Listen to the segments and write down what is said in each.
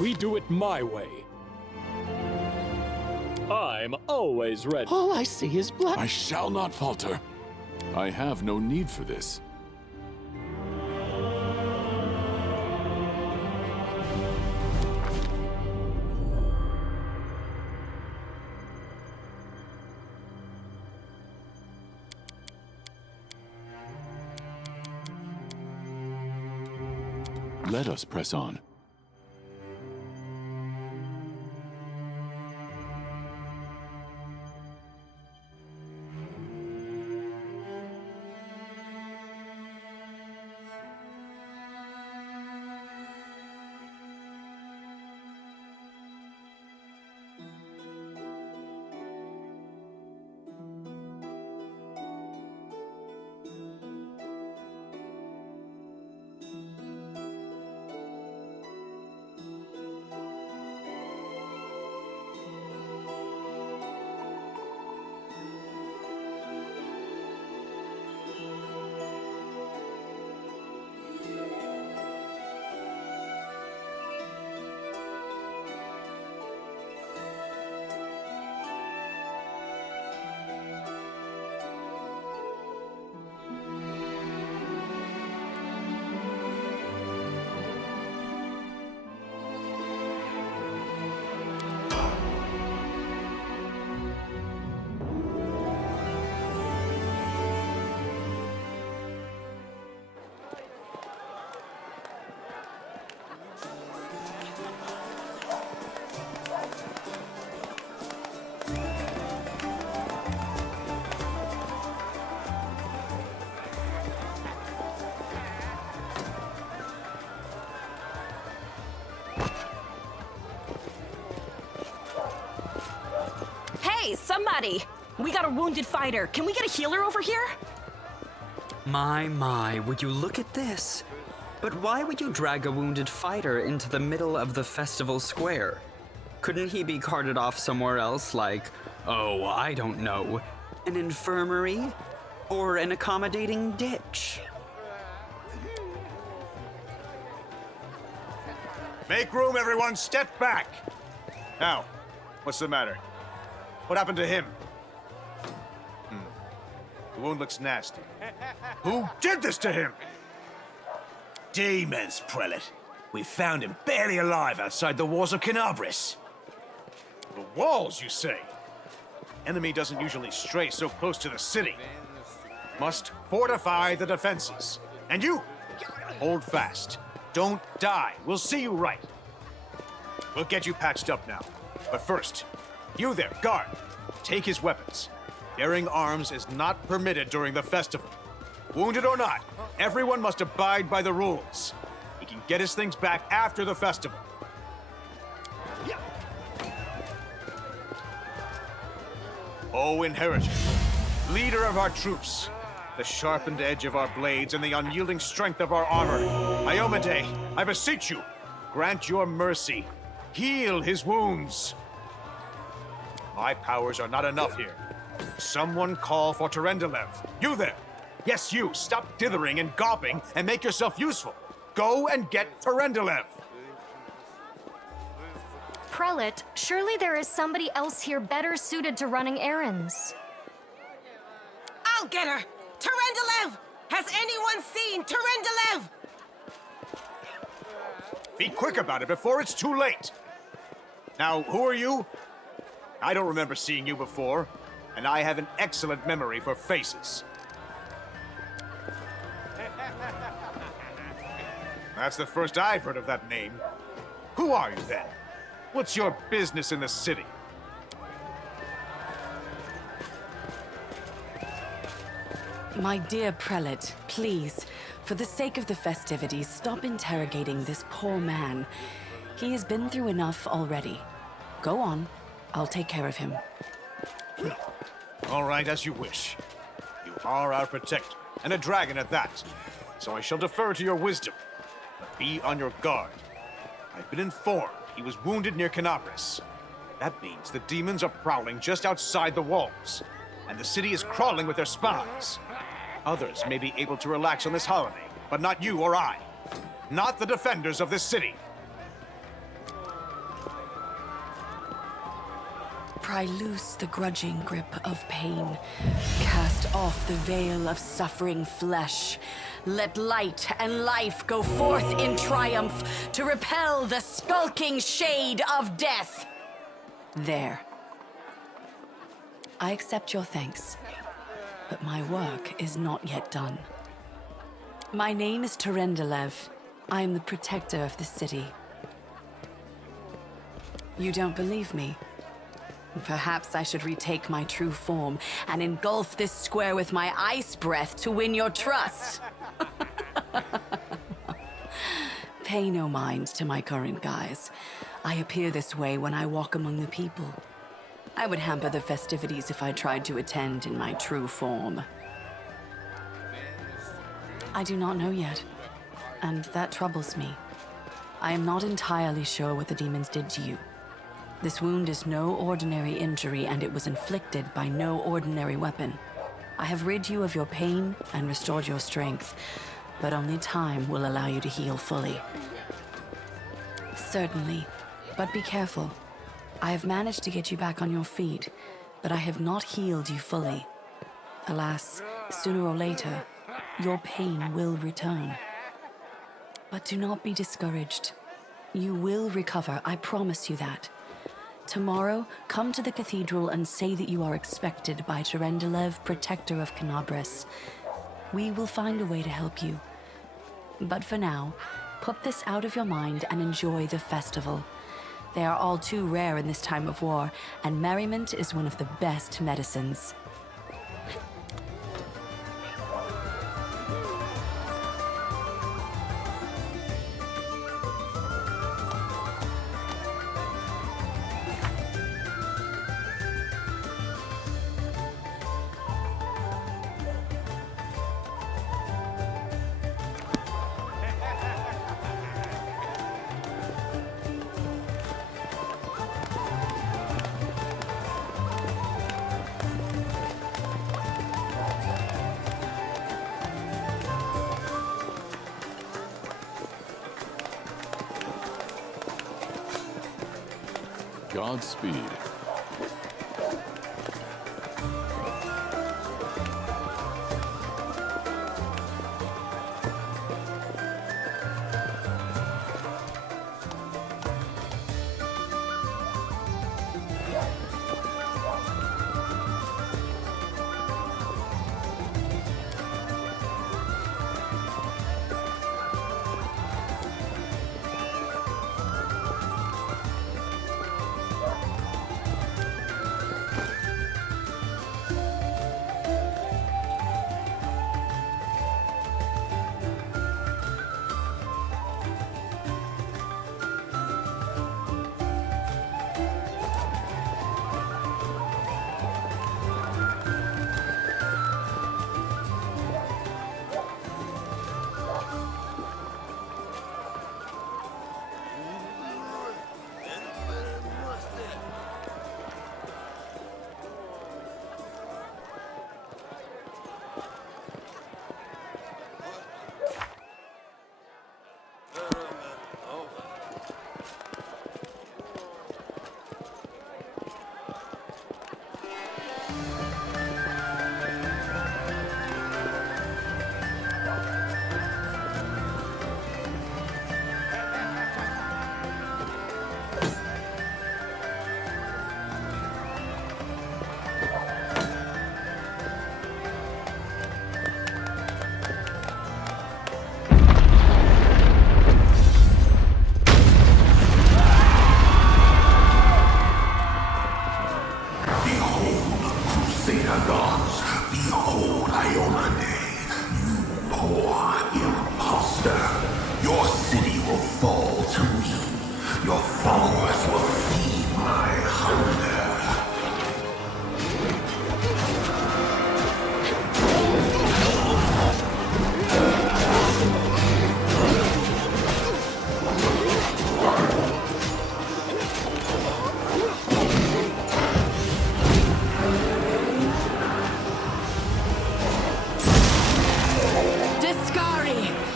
We do it my way. I'm always ready. All I see is blood. I shall not falter. I have no need for this. Let us press on. Hey, somebody! We got a wounded fighter. Can we get a healer over here? My, would you look at this? But why would you drag a wounded fighter into the middle of the festival square? Couldn't he be carted off somewhere else, like, oh, I don't know, an infirmary? Or an accommodating ditch? Make room, everyone! Step back! Now, what's the matter? What happened to him? The wound looks nasty. Who did this to him? Demons, Prelate. We found him barely alive outside the walls of Canabris. The walls, you say? Enemy doesn't usually stray so close to the city. Must fortify the defenses. And you, hold fast. Don't die. We'll see you right. We'll get you patched up now. But first, you there, guard. Take his weapons. Bearing arms is not permitted during the festival. Wounded or not, everyone must abide by the rules. He can get his things back after the festival. O Inheritor, leader of our troops, the sharpened edge of our blades and the unyielding strength of our armor, Iomade, I beseech you, grant your mercy. Heal his wounds. My powers are not enough here. Someone call for Terendelev. You there! Yes, you! Stop dithering and gawping and make yourself useful. Go and get Terendelev! Prelate, surely there is somebody else here better suited to running errands. I'll get her! Terendelev! Has anyone seen Terendelev? Be quick about it before it's too late! Now, who are you? I don't remember seeing you before, and I have an excellent memory for faces. That's the first I've heard of that name. Who are you then? What's your business in the city? My dear Prelate, please, for the sake of the festivities, stop interrogating this poor man. He has been through enough already. Go on. I'll take care of him. All right, as you wish. You are our protector, and a dragon at that. So I shall defer to your wisdom. But be on your guard. I've been informed he was wounded near Canabris. That means the demons are prowling just outside the walls, and the city is crawling with their spies. Others may be able to relax on this holiday, but not you or I. Not the defenders of this city. Pry loose the grudging grip of pain. Cast off the veil of suffering flesh. Let light and life go forth in triumph to repel the skulking shade of death. There. I accept your thanks, but my work is not yet done. My name is Terendelev. I am the protector of the city. You don't believe me? Perhaps I should retake my true form and engulf this square with my ice breath to win your trust. Pay no mind to my current guise. I appear this way when I walk among the people. I would hamper the festivities if I tried to attend in my true form. I do not know yet, and that troubles me. I am not entirely sure what the demons did to you. This wound is no ordinary injury, and it was inflicted by no ordinary weapon. I have rid you of your pain and restored your strength, but only time will allow you to heal fully. Certainly, but be careful. I have managed to get you back on your feet, but I have not healed you fully. Alas, sooner or later, your pain will return. But do not be discouraged. You will recover, I promise you that. Tomorrow, come to the cathedral and say that you are expected by Terendelev, protector of Canabris. We will find a way to help you. But for now, put this out of your mind and enjoy the festival. They are all too rare in this time of war, and merriment is one of the best medicines. Godspeed.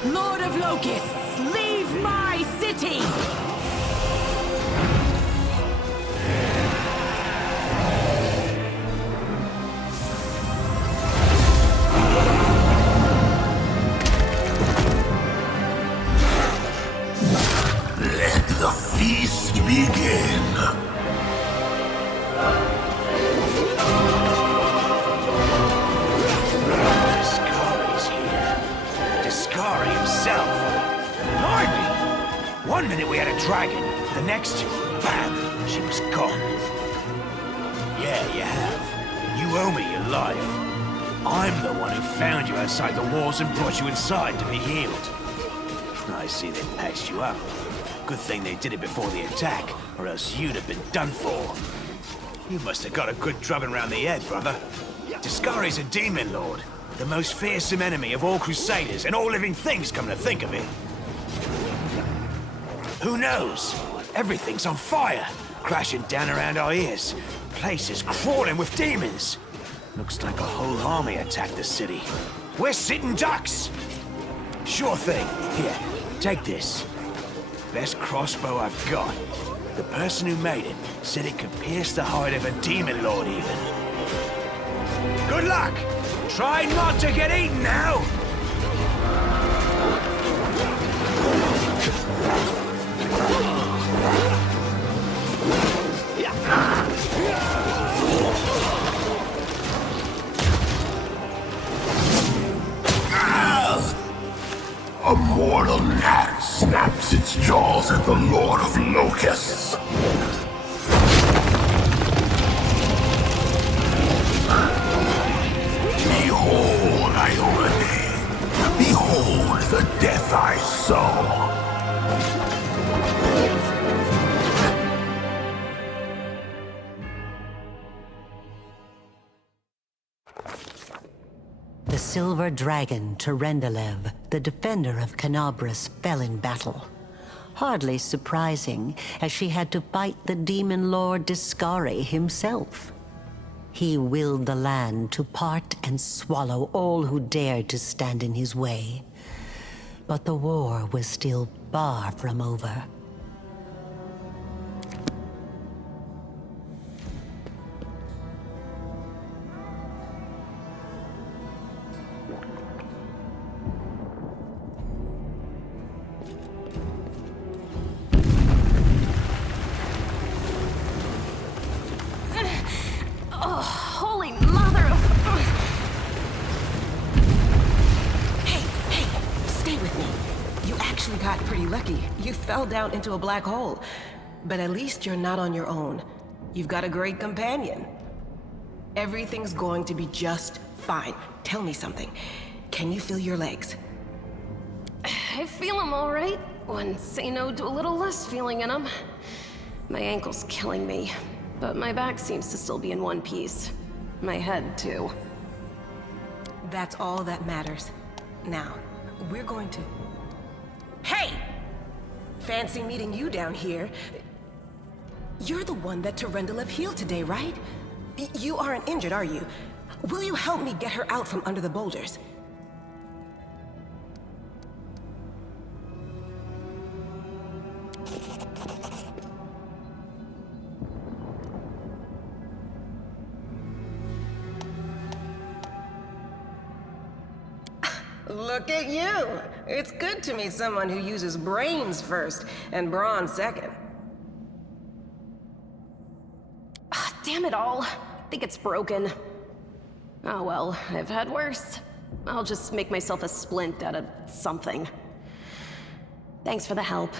Lord of Locusts, leave my city! the feast begin. Discari's here. Discari himself. Blimey! One minute we had a dragon, the next, bam, she was gone. Yeah, you have. You owe me your life. I'm the one who found you outside the walls and brought you inside to be healed. I see they patched you up. Good thing they did it before the attack, or else you'd have been done for. You must have got a good drubbing round the head, brother. Discari's a demon lord, the most fearsome enemy of all crusaders and all living things, come to think of it. Who knows? Everything's on fire, crashing down around our ears. Place is crawling with demons. Looks like a whole army attacked the city. We're sitting ducks! Sure thing. Here, take this. Best crossbow I've got. The person who made it said it could pierce the hide of a demon lord even. Good luck! Try not to get eaten now! A mortal gnat snaps its jaws at the Lord of Locusts. Behold, Ione. Behold the death I sow. The silver dragon, Terendelev, the defender of Canabras, fell in battle. Hardly surprising, as she had to fight the demon lord Discari himself. He willed the land to part and swallow all who dared to stand in his way. But the war was still far from over. You fell down into a black hole. But at least you're not on your own. You've got a great companion. Everything's going to be just fine. Tell me something. Can you feel your legs? I feel them all right. When say no to a little less feeling in them. My ankle's killing me, but my back seems to still be in one piece. My head, too. That's all that matters. Now, we're going to... Hey! Fancy meeting you down here. You're the one that Terendelev healed today, right? You aren't injured, are you? Will you help me get her out from under the boulders? Look at you! It's good to meet someone who uses brains first and brawn second. Damn it all. I think it's broken. Oh well, I've had worse. I'll just make myself a splint out of something. Thanks for the help.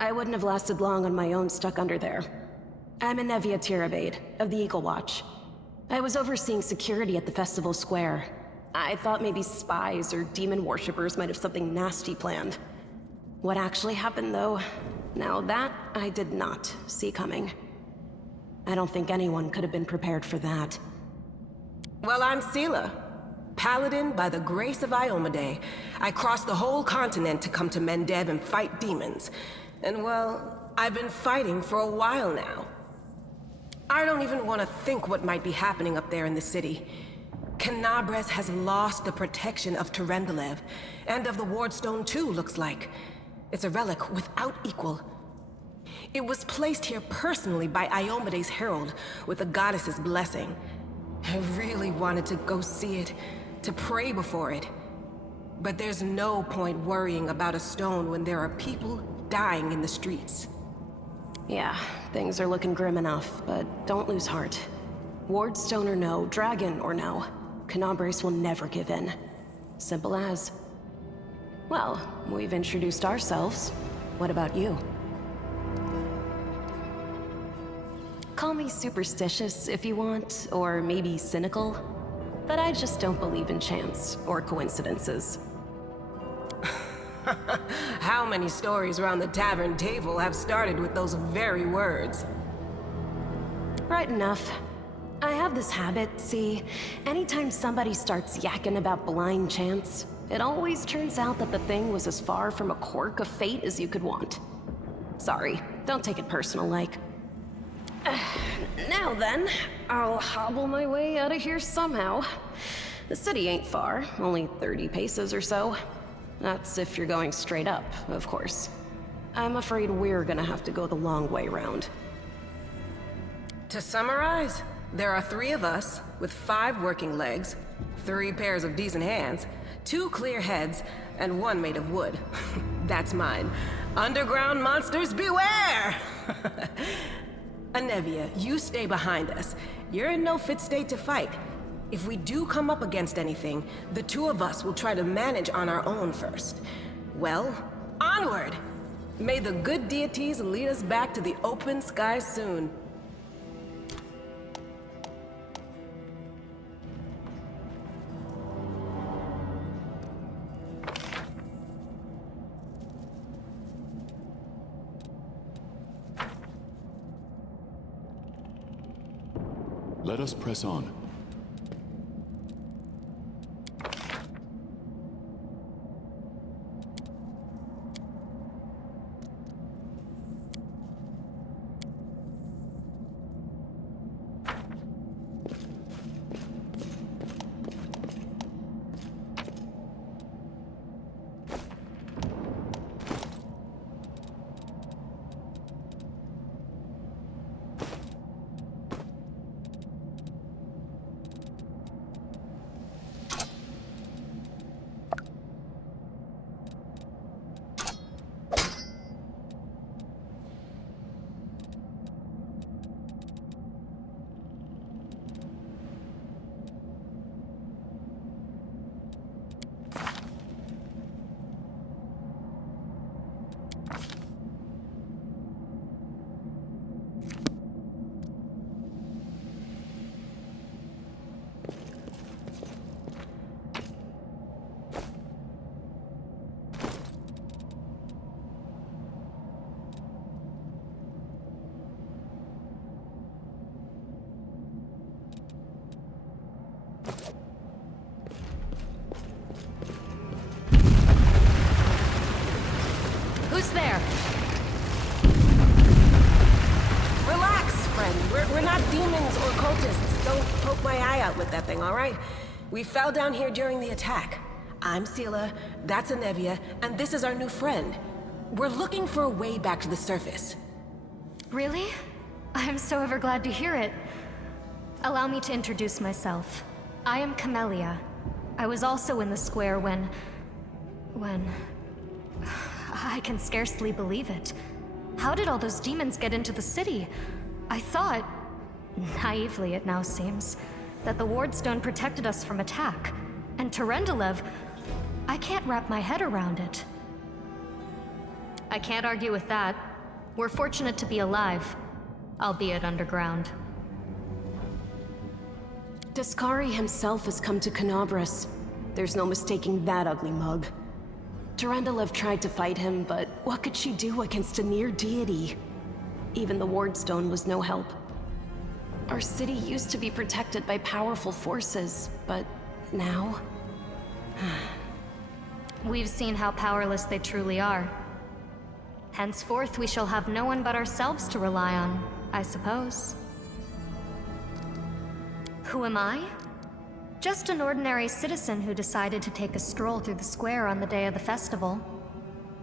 I wouldn't have lasted long on my own stuck under there. I'm Inevia Tirabade, of the Eagle Watch. I was overseeing security at the festival square. I thought maybe spies or demon worshippers might have something nasty planned. What actually happened, though? Now that, I did not see coming. I don't think anyone could have been prepared for that. Well, I'm Sela, Paladin by the grace of Iomade. I crossed the whole continent to come to Mendev and fight demons. And well, I've been fighting for a while now. I don't even want to think what might be happening up there in the city. Canabras has lost the protection of Terendelev, and of the Wardstone too, looks like. It's a relic without equal. It was placed here personally by Iomede's herald, with the goddess's blessing. I really wanted to go see it, to pray before it. But there's no point worrying about a stone when there are people dying in the streets. Yeah, things are looking grim enough, but don't lose heart. Wardstone or no, dragon or no, Canabres will never give in. Simple as. Well, we've introduced ourselves. What about you? Call me superstitious if you want, or maybe cynical, but I just don't believe in chance or coincidences. How many stories around the tavern table have started with those very words? Right enough. I have this habit, see, anytime somebody starts yakking about blind chance, it always turns out that the thing was as far from a quirk of fate as you could want. Sorry, don't take it personal like. Now then, I'll hobble my way out of here somehow. The city ain't far, only 30 paces or so. That's if you're going straight up, of course. I'm afraid we're gonna have to go the long way round. To summarize, there are 3 of us with 5 working legs, 3 pairs of decent hands, 2 clear heads, and 1 made of wood. That's mine. Underground monsters beware! Anevia, you stay behind us. You're in no fit state to fight. If we do come up against anything, the 2 of us will try to manage on our own first. Well, onward! May the good deities lead us back to the open sky soon. Let us press on. Who's there? Relax, friend. We're not demons or cultists. Don't poke my eye out with that thing, all right? We fell down here during the attack. I'm Sela, that's Anevia, and this is our new friend. We're looking for a way back to the surface. Really? I'm so ever glad to hear it. Allow me to introduce myself. I am Camellia. I was also in the square when... I can scarcely believe it. How did all those demons get into the city? I thought, naively it now seems, that the Wardstone protected us from attack. And Terendelev, I can't wrap my head around it. I can't argue with that. We're fortunate to be alive, albeit underground. Discari himself has come to Canabres. There's no mistaking that ugly mug. Terendelev tried to fight him, but what could she do against a near deity? Even the Wardstone was no help. Our city used to be protected by powerful forces, but now... We've seen how powerless they truly are. Henceforth, we shall have no one but ourselves to rely on, I suppose. Who am I? Just an ordinary citizen who decided to take a stroll through the square on the day of the festival.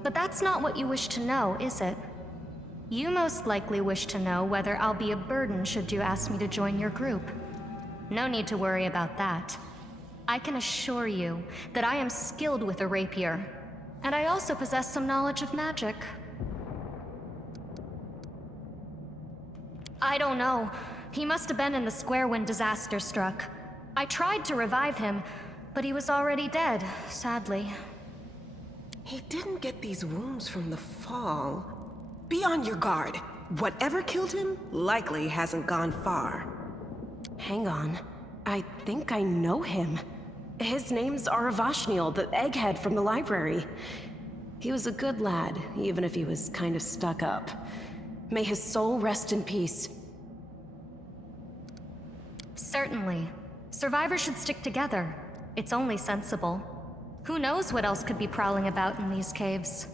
But that's not what you wish to know, is it? You most likely wish to know whether I'll be a burden should you ask me to join your group. No need to worry about that. I can assure you that I am skilled with a rapier, and I also possess some knowledge of magic. I don't know. He must have been in the square when disaster struck. I tried to revive him, but he was already dead, sadly. He didn't get these wounds from the fall. Be on your guard. Whatever killed him likely hasn't gone far. Hang on. I think I know him. His name's Aravashniel, the egghead from the library. He was a good lad, even if he was kind of stuck up. May his soul rest in peace. Certainly. Survivors should stick together. It's only sensible. Who knows what else could be prowling about in these caves?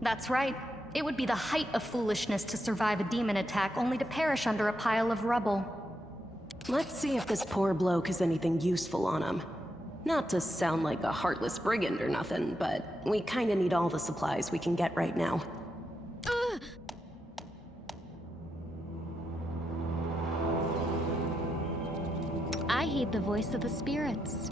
That's right. It would be the height of foolishness to survive a demon attack only to perish under a pile of rubble. Let's see if this poor bloke has anything useful on him. Not to sound like a heartless brigand or nothing, but we kinda need all the supplies we can get right now. I heed the voice of the spirits.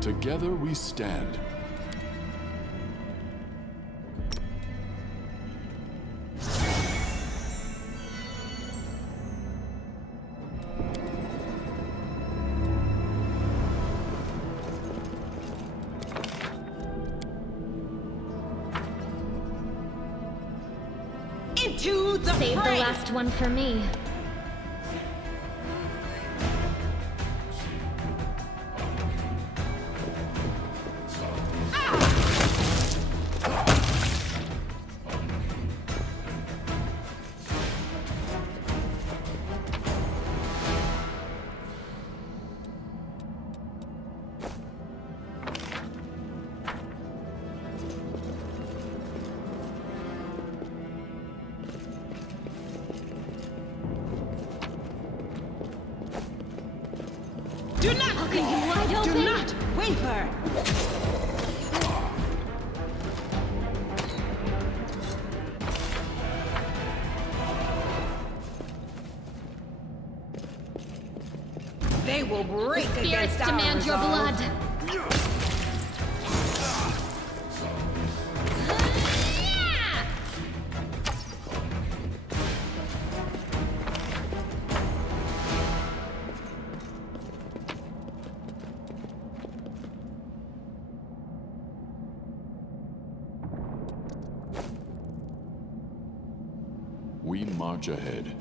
Together we stand. Into the Save the fray! last one for me. Do not fail! Do not waver! They will break Spirits against our demand your resolve. blood. We march ahead.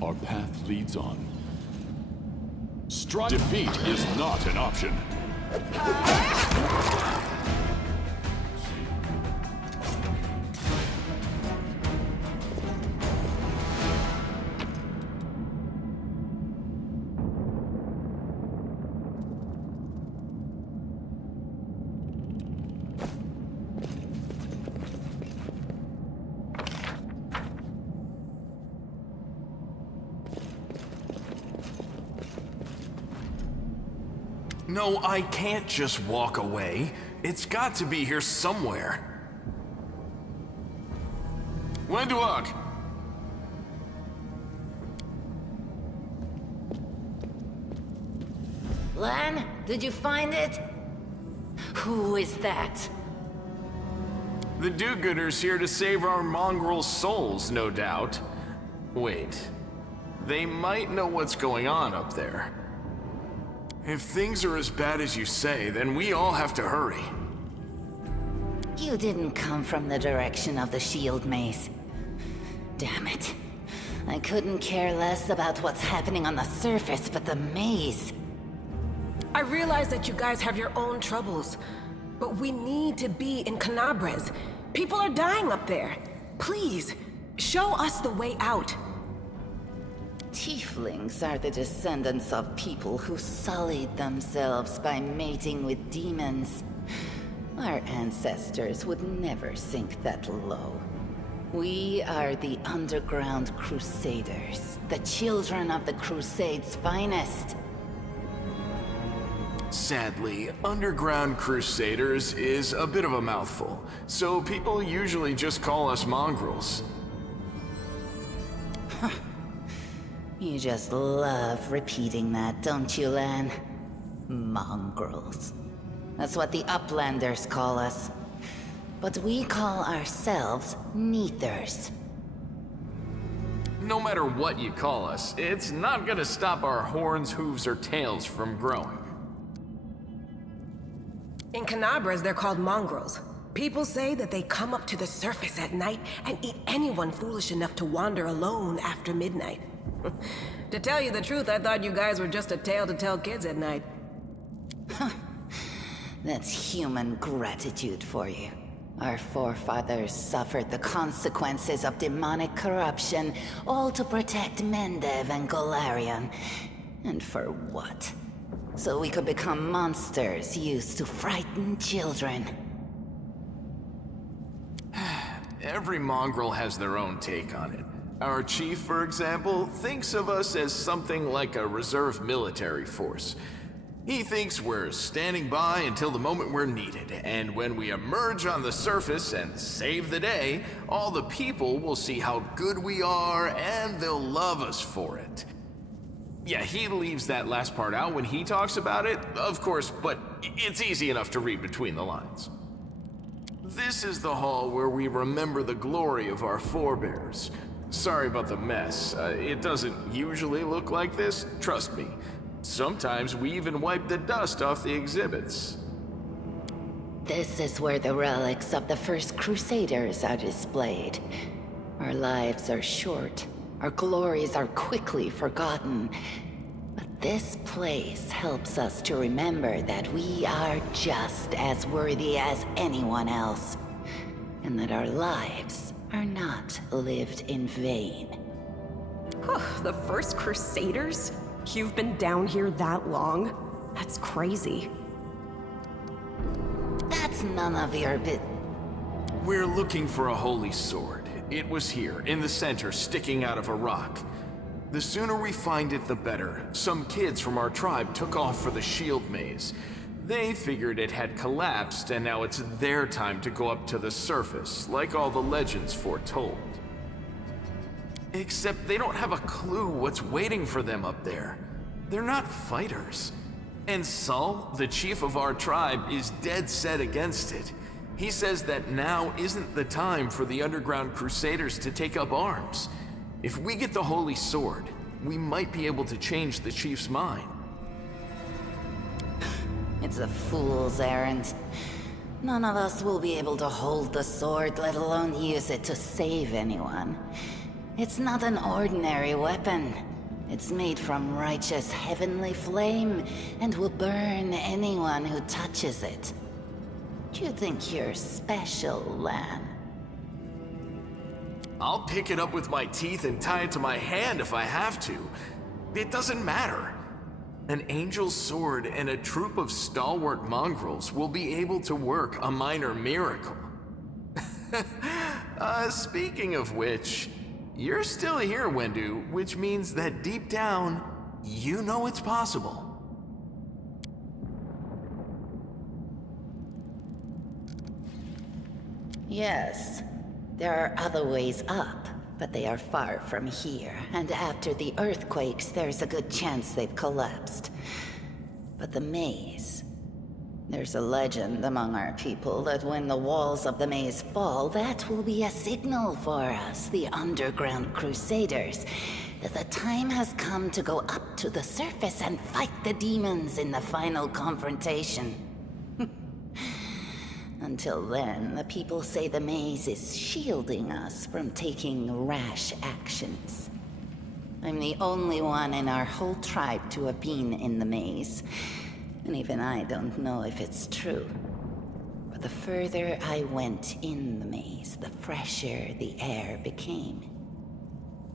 Our path leads on. Defeat is not an option. No, I can't just walk away. It's got to be here somewhere. Wenduok! Lan, did you find it? Who is that? The do-gooders here to save our mongrel souls, no doubt. Wait. They might know what's going on up there. If things are as bad as you say, then we all have to hurry. You didn't come from the direction of the shield maze. Damn it. I couldn't care less about what's happening on the surface, but the maze... I realize that you guys have your own troubles, but we need to be in Canabres. People are dying up there. Please, show us the way out. Tieflings are the descendants of people who sullied themselves by mating with demons. Our ancestors would never sink that low. We are the underground crusaders, the children of the Crusade's finest. Sadly, underground crusaders is a bit of a mouthful, so people usually just call us mongrels. You just love repeating that, don't you, Lan? Mongrels. That's what the Uplanders call us. But we call ourselves Neathers. No matter what you call us, it's not gonna stop our horns, hooves, or tails from growing. In Canabres, they're called mongrels. People say that they come up to the surface at night and eat anyone foolish enough to wander alone after midnight. To tell you the truth, I thought you guys were just a tale to tell kids at night. That's human gratitude for you. Our forefathers suffered the consequences of demonic corruption, all to protect Mendev and Golarion. And for what? So we could become monsters used to frighten children. Every mongrel has their own take on it. Our chief, for example, thinks of us as something like a reserve military force. He thinks we're standing by until the moment we're needed, and when we emerge on the surface and save the day, all the people will see how good we are, and they'll love us for it. Yeah, he leaves that last part out when he talks about it, of course, but it's easy enough to read between the lines. This is the hall where we remember the glory of our forebears. Sorry about the mess. It doesn't usually look like this, trust me. Sometimes we even wipe the dust off the exhibits. This is where the relics of the first Crusaders are displayed. Our lives are short. Our glories are quickly forgotten. But this place helps us to remember that we are just as worthy as anyone else. And that our lives are not lived in vain. The first Crusaders? You've been down here that long? That's crazy. That's none of your bit. We're looking for a holy sword. It was here, in the center, sticking out of a rock. The sooner we find it, the better. Some kids from our tribe took off for the shield maze. They figured it had collapsed, and now it's their time to go up to the surface, like all the legends foretold. Except they don't have a clue what's waiting for them up there. They're not fighters. And Sul, the chief of our tribe, is dead set against it. He says that now isn't the time for the underground crusaders to take up arms. If we get the holy sword, we might be able to change the chief's mind. It's a fool's errand. None of us will be able to hold the sword, let alone use it to save anyone. It's not an ordinary weapon. It's made from righteous heavenly flame and will burn anyone who touches it. Do you think you're special, Lan? I'll pick it up with my teeth and tie it to my hand if I have to. It doesn't matter. An angel's sword and a troop of stalwart mongrels will be able to work a minor miracle. Speaking of which, you're still here, Wendu, which means that deep down, you know it's possible. Yes, there are other ways up, but they are far from here, and after the earthquakes, there's a good chance they've collapsed. But the maze... There's a legend among our people that when the walls of the maze fall, that will be a signal for us, the underground crusaders, that the time has come to go up to the surface and fight the demons in the final confrontation. Until then, the people say the maze is shielding us from taking rash actions. I'm the only one in our whole tribe to have been in the maze. And even I don't know if it's true. But the further I went in the maze, the fresher the air became.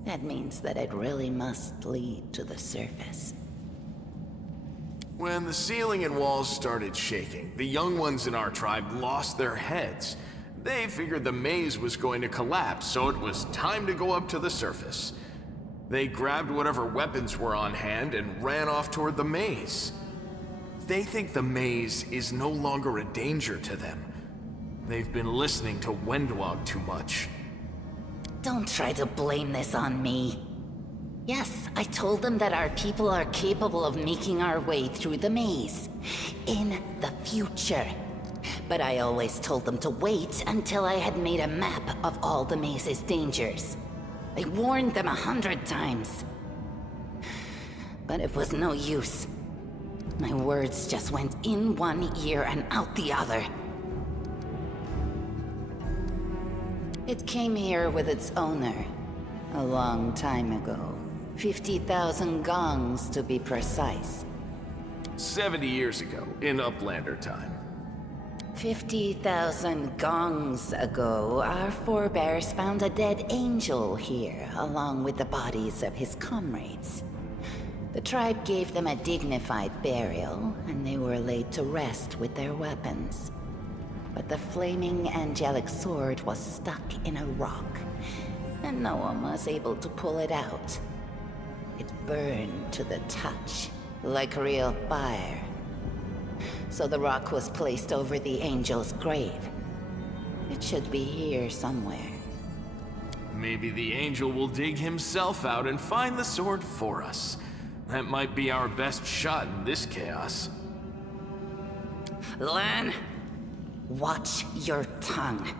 That means that it really must lead to the surface. When the ceiling and walls started shaking, the young ones in our tribe lost their heads. They figured the maze was going to collapse, so it was time to go up to the surface. They grabbed whatever weapons were on hand and ran off toward the maze. They think the maze is no longer a danger to them. They've been listening to Wendwog too much. Don't try to blame this on me. Yes, I told them that our people are capable of making our way through the maze. In the future. But I always told them to wait until I had made a map of all the maze's dangers. I warned them 100 times. But it was no use. My words just went in one ear and out the other. It came here with its owner, a long time ago. 50,000 gongs to be precise. 70 years ago, in Uplander time. 50,000 gongs ago, our forebears found a dead angel here, along with the bodies of his comrades. The tribe gave them a dignified burial, and they were laid to rest with their weapons. But the flaming angelic sword was stuck in a rock, and no one was able to pull it out. It burned to the touch, like real fire. So the rock was placed over the angel's grave. It should be here somewhere. Maybe the angel will dig himself out and find the sword for us. That might be our best shot in this chaos. Lan, watch your tongue.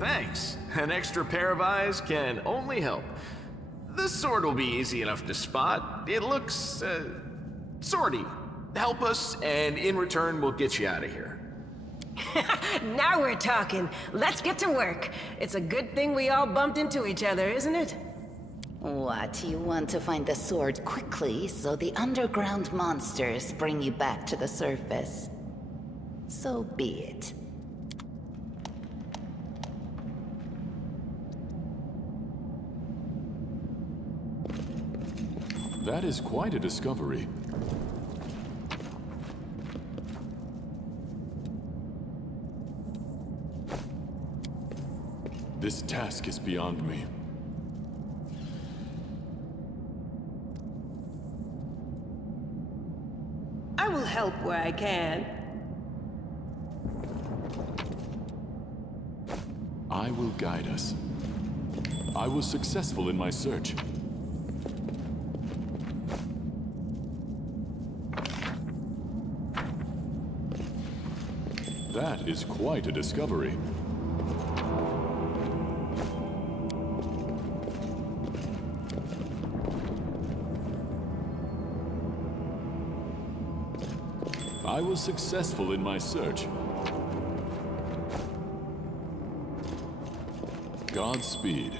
Thanks. An extra pair of eyes can only help. The sword will be easy enough to spot. It looks, swordy. Help us, and in return, we'll get you out of here. Now we're talking. Let's get to work. It's a good thing we all bumped into each other, isn't it? What, you want to find the sword quickly so the underground monsters bring you back to the surface? So be it. That is quite a discovery. This task is beyond me. I will help where I can. I will guide us. I was successful in my search. That is quite a discovery. I was successful in my search. Godspeed.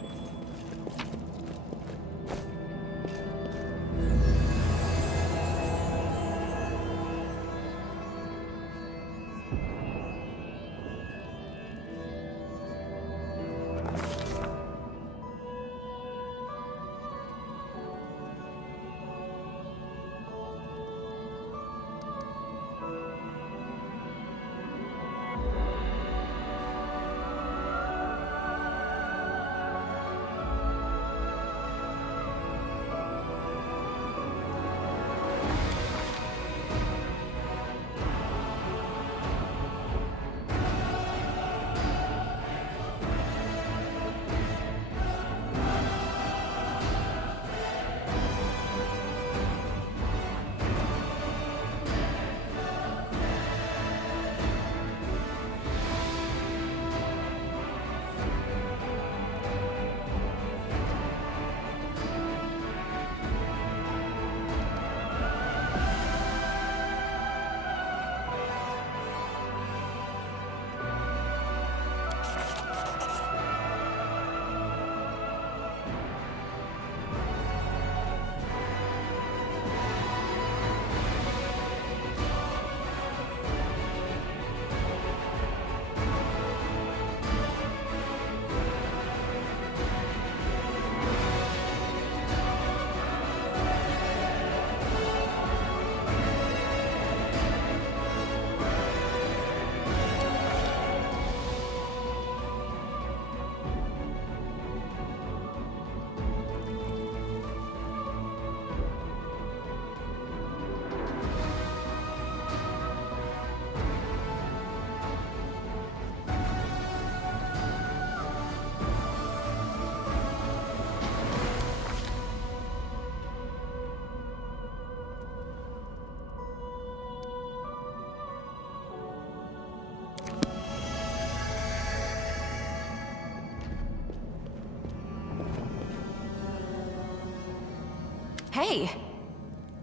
Hey!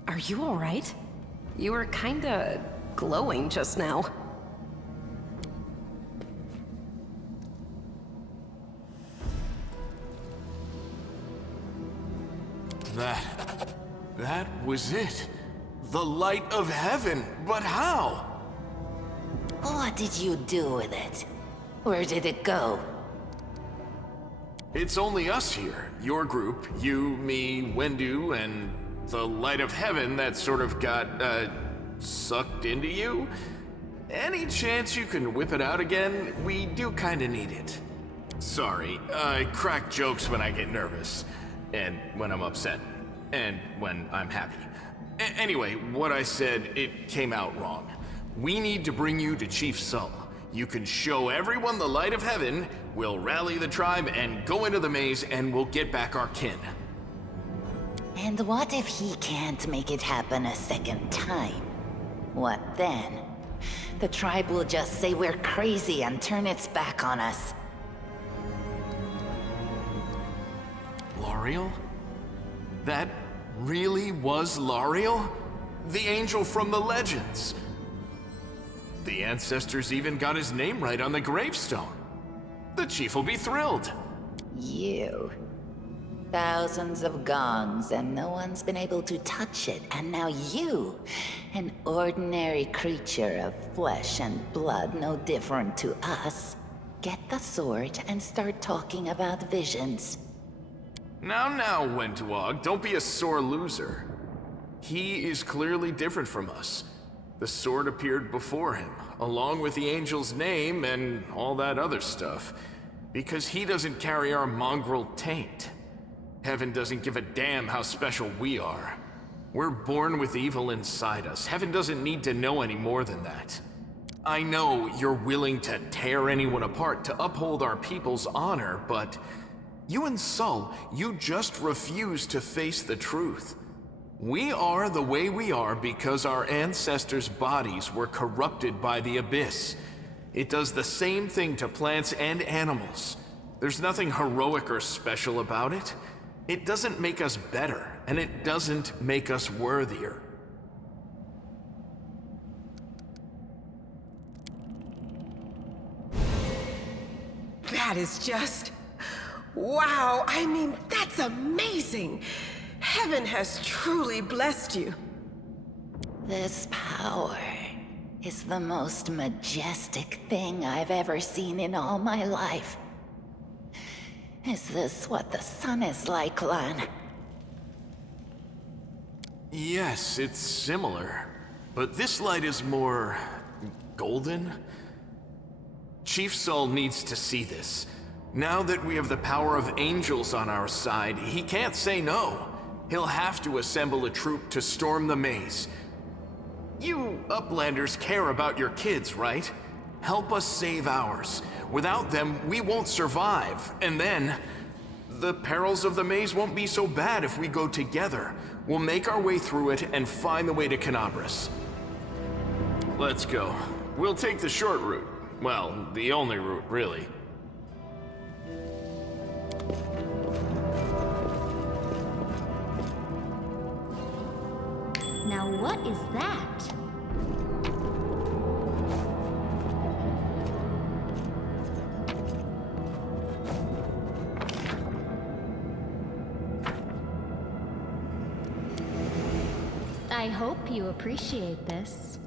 Are you alright? You were kinda glowing just now. That was it. The light of heaven. But how? What did you do with it? Where did it go? It's only us here. Your group, you, me, Wendu, and the light of heaven that sort of got, sucked into you? Any chance you can whip it out again? We do kinda need it. Sorry, I crack jokes when I get nervous. And when I'm upset. And when I'm happy. Anyway, what I said, it came out wrong. We need to bring you to Chief Sull. You can show everyone the light of heaven, we'll rally the tribe and go into the maze, and we'll get back our kin. And what if he can't make it happen a second time? What then? The tribe will just say we're crazy and turn its back on us. L'Ariel? That really was L'Ariel? The angel from the legends. The ancestors even got his name right on the gravestone. The chief will be thrilled. You. Thousands of gongs and no one's been able to touch it, and now you, an ordinary creature of flesh and blood no different to us, get the sword and start talking about visions. Now, Wentuog, don't be a sore loser. He is clearly different from us. The sword appeared before him, along with the angel's name and all that other stuff, because he doesn't carry our mongrel taint. Heaven doesn't give a damn how special we are. We're born with evil inside us. Heaven doesn't need to know any more than that. I know you're willing to tear anyone apart to uphold our people's honor, but you and Sull, you just refuse to face the truth. We are the way we are because our ancestors' bodies were corrupted by the Abyss. It does the same thing to plants and animals. There's nothing heroic or special about it. It doesn't make us better, and it doesn't make us worthier. That is just... wow, I mean, that's amazing! Heaven has truly blessed you. This power is the most majestic thing I've ever seen in all my life. Is this what the sun is like, Lan? Yes, it's similar. But this light is more... golden? Chief Sull needs to see this. Now that we have the power of angels on our side, he can't say no. He'll have to assemble a troop to storm the maze. You Uplanders care about your kids, right? Help us save ours. Without them, we won't survive. And then, the perils of the maze won't be so bad if we go together. We'll make our way through it and find the way to Canabras. Let's go. We'll take the short route. Well, the only route, really. Now what is that? I hope you appreciate this.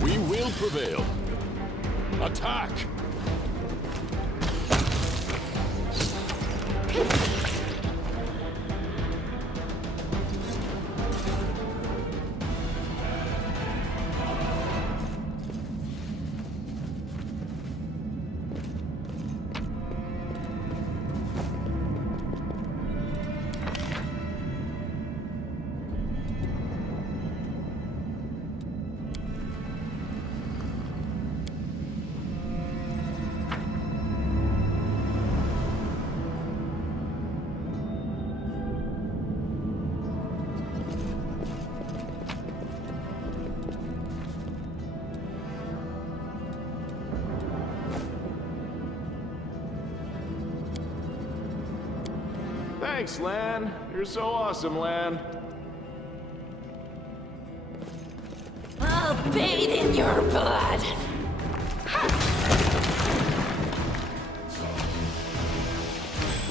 We will prevail. Attack! Thanks, Lan. You're so awesome, Lan. I'll bathe in your blood.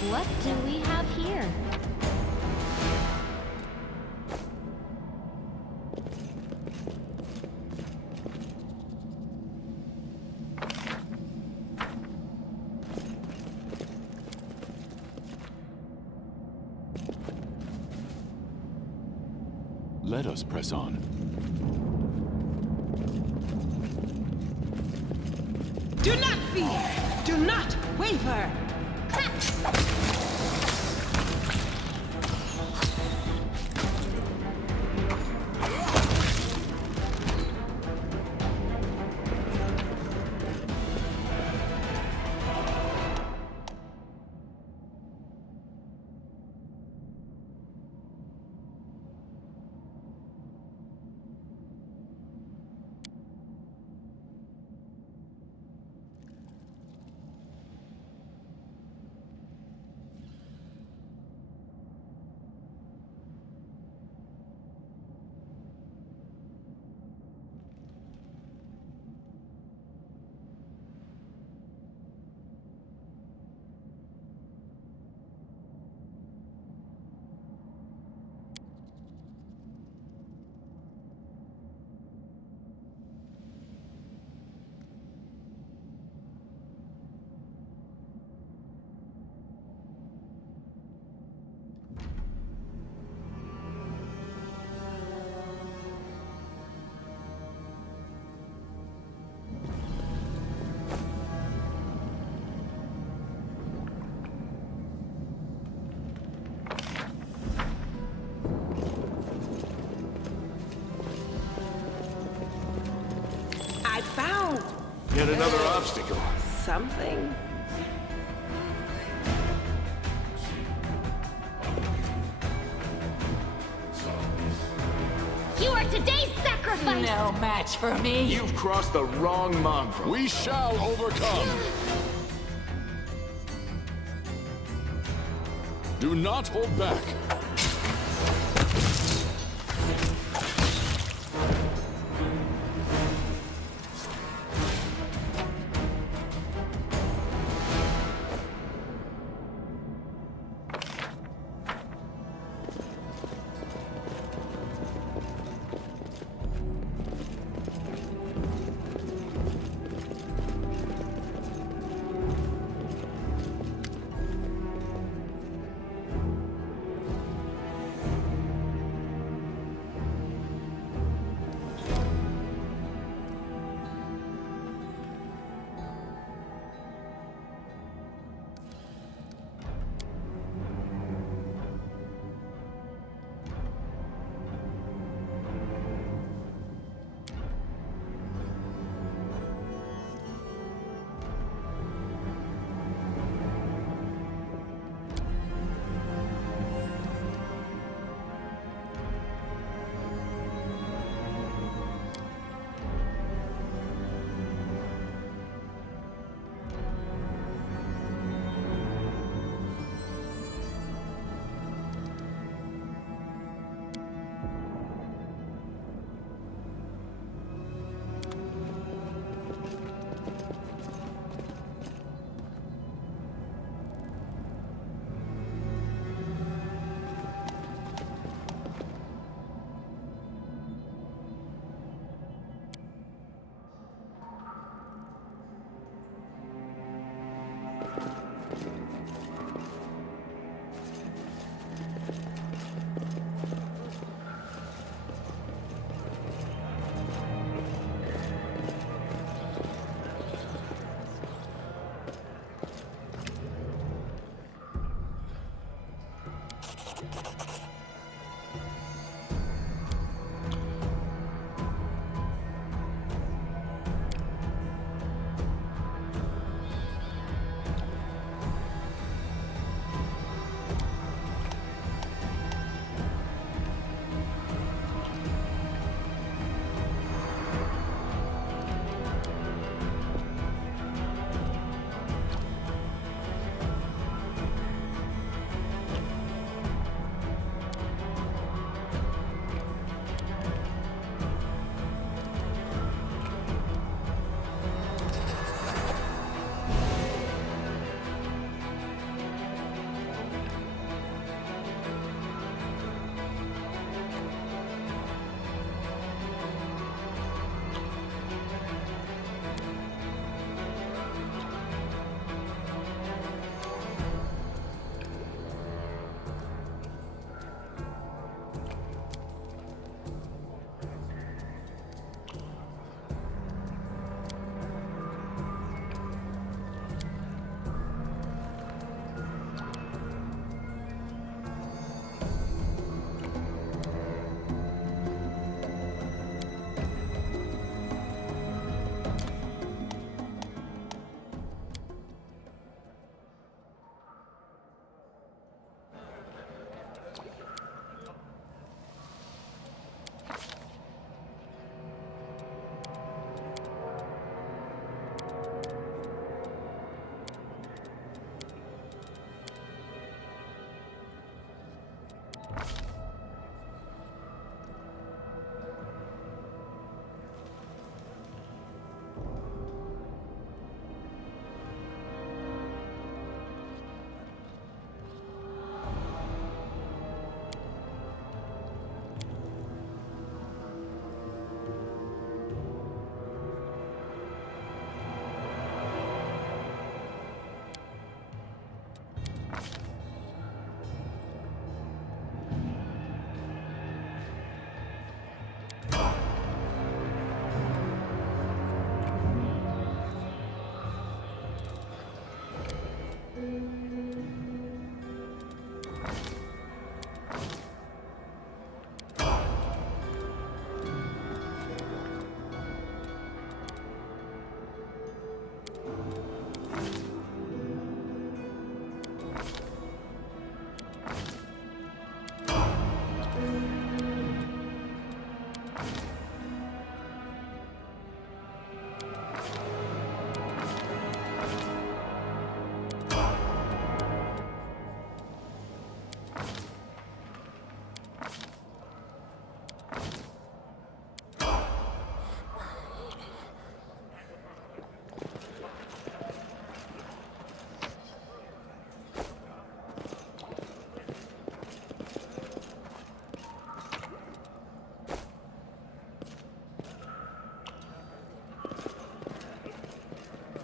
What do we have here? Let us press on. Do not fear! Do not waver! I found Yet another obstacle. something. You are today's sacrifice! No match for me. You've crossed the wrong mongrel. We shall overcome! Do not hold back!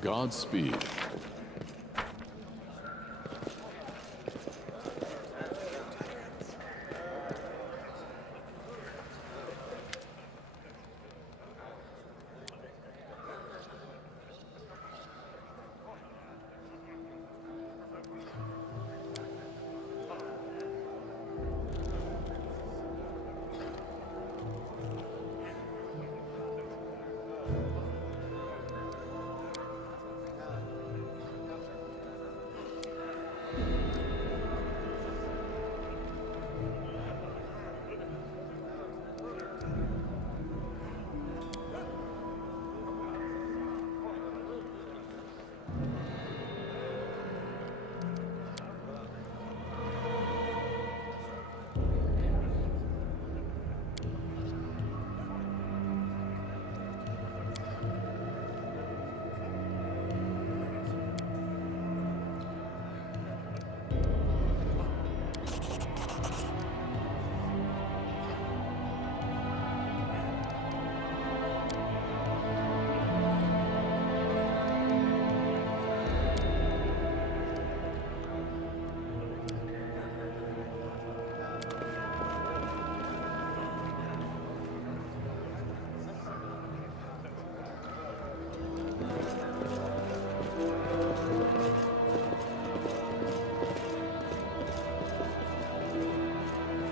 Godspeed.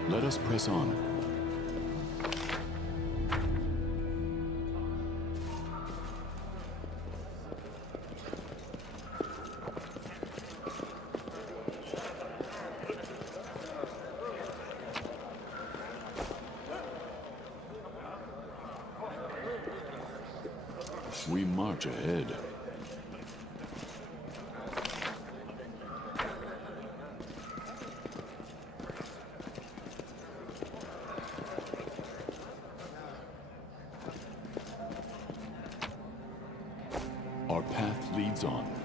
Let us press on. We march ahead. Our path leads on.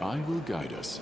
I will guide us.